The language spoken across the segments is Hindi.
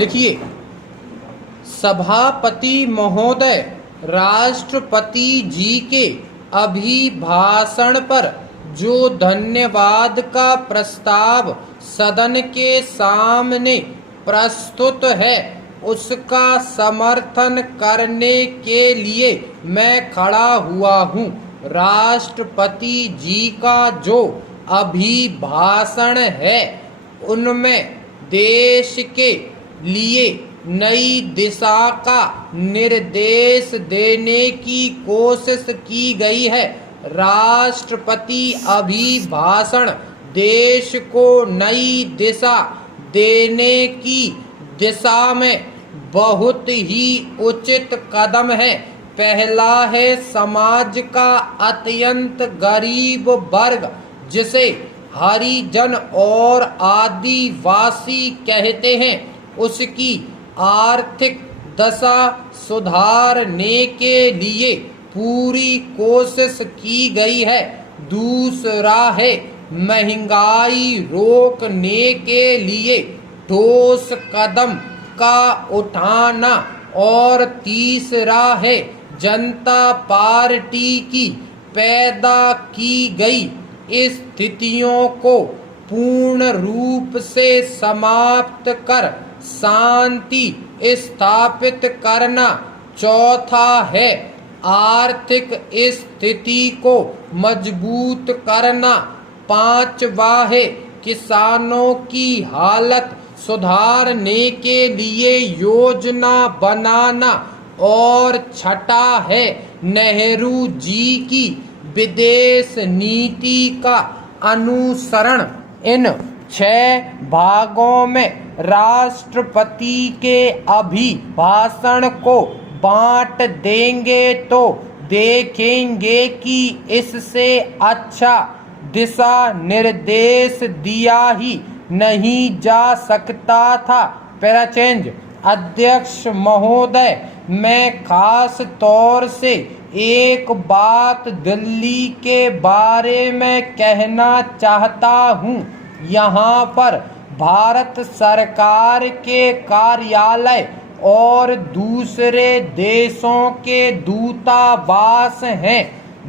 लिखिए। सभापति महोदय, राष्ट्रपति जी के अभिभाषण पर जो धन्यवाद का प्रस्ताव सदन के सामने प्रस्तुत है, उसका समर्थन करने के लिए मैं खड़ा हुआ हूँ। राष्ट्रपति जी का जो अभिभाषण है, उनमें देश के लिए नई दिशा का निर्देश देने की कोशिश की गई है। राष्ट्रपति अभिभाषण देश को नई दिशा देने की दिशा में बहुत ही उचित कदम है। पहला है समाज का अत्यंत गरीब वर्ग, जिसे हरिजन और आदिवासी कहते हैं, उसकी आर्थिक दशा सुधारने के लिए पूरी कोशिश की गई है। दूसरा है महंगाई रोकने के लिए ठोस कदम का उठाना। और तीसरा है जनता पार्टी की पैदा की गई स्थितियों को पूर्ण रूप से समाप्त कर शांति स्थापित करना। चौथा है आर्थिक स्थिति को मजबूत करना। पांचवा है किसानों की हालत सुधारने के लिए योजना बनाना। और छठा है नेहरू जी की विदेश नीति का अनुसरण। इन 6 भागों में राष्ट्रपति के अभिभाषण को बांट देंगे तो देखेंगे कि इससे अच्छा दिशा निर्देश दिया ही नहीं जा सकता था। पैराचेंज। अध्यक्ष महोदय, मैं खास तौर से एक बात दिल्ली के बारे में कहना चाहता हूँ। यहाँ पर भारत सरकार के कार्यालय और दूसरे देशों के दूतावास हैं।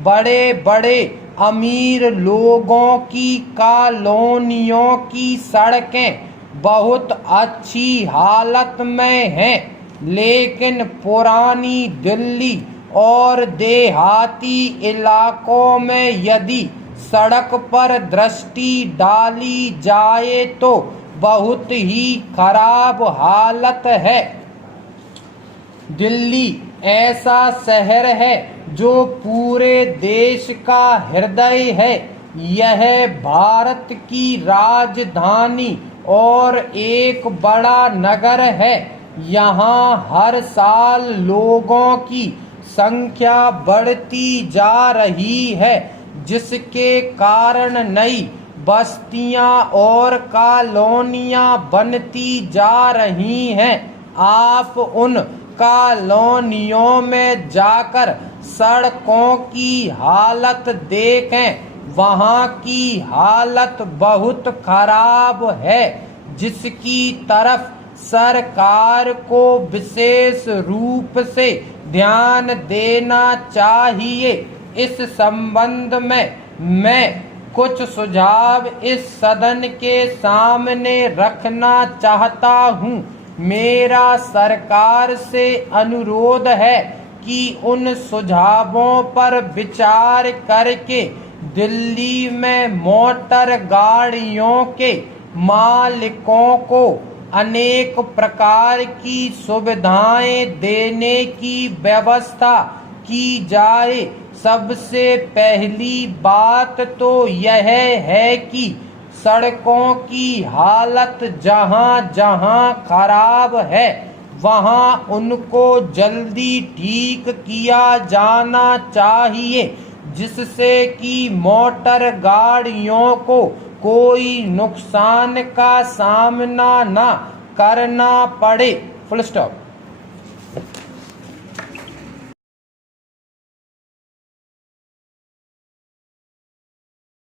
बड़े बड़े अमीर लोगों की कॉलोनियों की सड़कें बहुत अच्छी हालत में हैं, लेकिन पुरानी दिल्ली और देहाती इलाकों में यदि सड़क पर दृष्टि डाली जाए तो बहुत ही खराब हालत है। दिल्ली ऐसा शहर है जो पूरे देश का हृदय है। यह भारत की राजधानी और एक बड़ा नगर है। यहाँ हर साल लोगों की संख्या बढ़ती जा रही है, जिसके कारण नई बस्तियां और कॉलोनियां बनती जा रही हैं। आप उन कॉलोनियों में जाकर सड़कों की हालत देखें। वहाँ की हालत बहुत खराब है, जिसकी तरफ सरकार को विशेष रूप से ध्यान देना चाहिए। इस संबंध में मैं कुछ सुझाव इस सदन के सामने रखना चाहता हूँ। मेरा सरकार से अनुरोध है कि उन सुझावों पर विचार करके दिल्ली में मोटर गाड़ियों के मालिकों को अनेक प्रकार की सुविधाएं देने की व्यवस्था की जाए। सबसे पहली बात तो यह है कि सड़कों की हालत जहाँ जहाँ खराब है, वहाँ उनको जल्दी ठीक किया जाना चाहिए, जिससे कि मोटर गाड़ियों को कोई नुकसान का सामना न करना पड़े। Full stop.